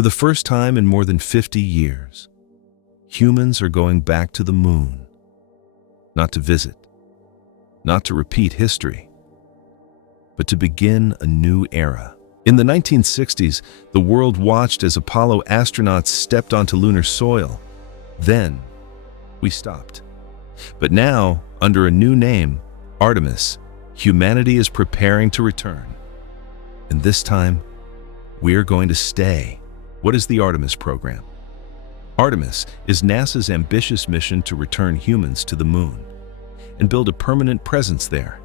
For the first time in more than 50 years, humans are going back to the moon. Not to visit, not to repeat history, but to begin a new era. In the 1960s, the world watched as Apollo astronauts stepped onto lunar soil. Then, we stopped. But now, under a new name, Artemis, humanity is preparing to return. And this time, we're going to stay. What is the Artemis program? Artemis is NASA's ambitious mission to return humans to the moon and build a permanent presence there.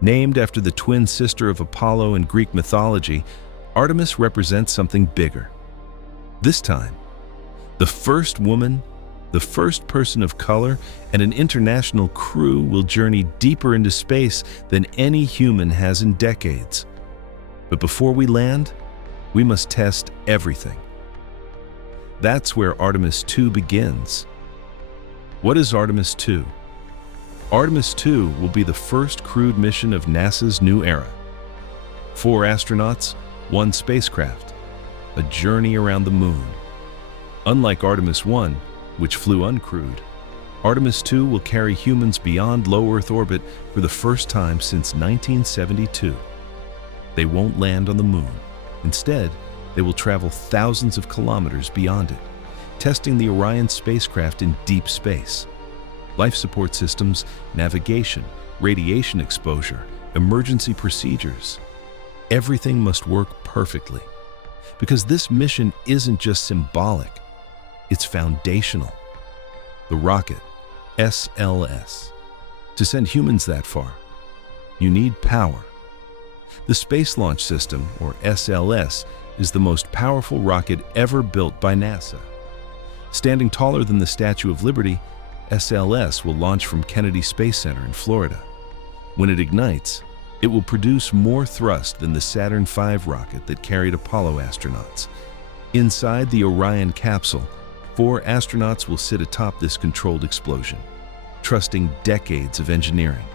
Named after the twin sister of Apollo in Greek mythology, Artemis represents something bigger. This time, the first woman, the first person of color, and an international crew will journey deeper into space than any human has in decades. But before we land, we must test everything. That's where Artemis II begins. What is Artemis II? Artemis II will be the first crewed mission of NASA's new era. 4 astronauts, 1 spacecraft, a journey around the moon. Unlike Artemis I, which flew uncrewed, Artemis II will carry humans beyond low Earth orbit for the first time since 1972. They won't land on the moon. Instead, they will travel thousands of kilometers beyond it, testing the Orion spacecraft in deep space. Life support systems, navigation, radiation exposure, emergency procedures. Everything must work perfectly. Because this mission isn't just symbolic, it's foundational. The rocket, SLS. To send humans that far, you need power. The Space Launch System, or SLS, is the most powerful rocket ever built by NASA. Standing taller than the Statue of Liberty, SLS will launch from Kennedy Space Center in Florida. When it ignites, it will produce more thrust than the Saturn V rocket that carried Apollo astronauts. Inside the Orion capsule, 4 astronauts will sit atop this controlled explosion, trusting decades of engineering.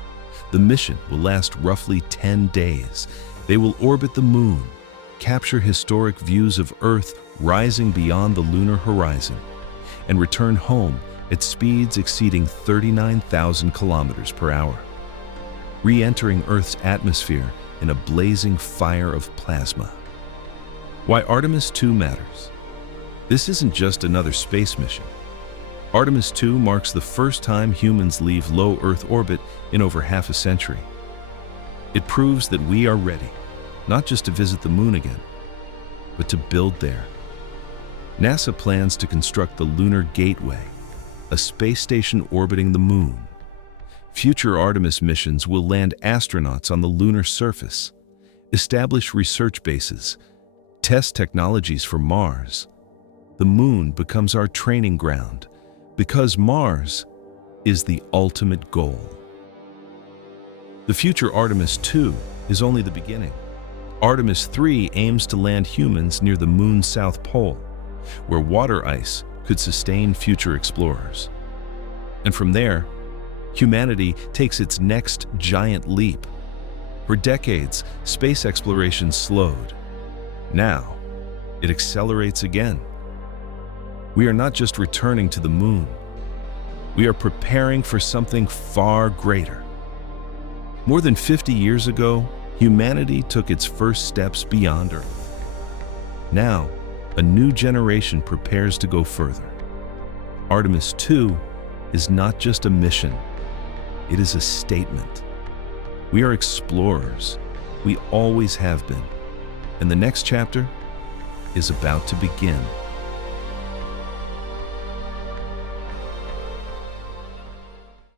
The mission will last roughly 10 days. They will orbit the moon, capture historic views of Earth rising beyond the lunar horizon, and return home at speeds exceeding 39,000 kilometers per hour, re-entering Earth's atmosphere in a blazing fire of plasma. Why Artemis II matters? This isn't just another space mission. Artemis II marks the first time humans leave low Earth orbit in over half a century. It proves that we are ready, not just to visit the moon again, but to build there. NASA plans to construct the Lunar Gateway, a space station orbiting the moon. Future Artemis missions will land astronauts on the lunar surface, establish research bases, test technologies for Mars. The moon becomes our training ground, because Mars is the ultimate goal. The future Artemis II is only the beginning. Artemis III aims to land humans near the moon's south pole, where water ice could sustain future explorers. And from there, humanity takes its next giant leap. For decades, space exploration slowed. Now, it accelerates again. We are not just returning to the moon. We are preparing for something far greater. More than 50 years ago, humanity took its first steps beyond Earth. Now, a new generation prepares to go further. Artemis II is not just a mission, it is a statement. We are explorers. We always have been. And the next chapter is about to begin.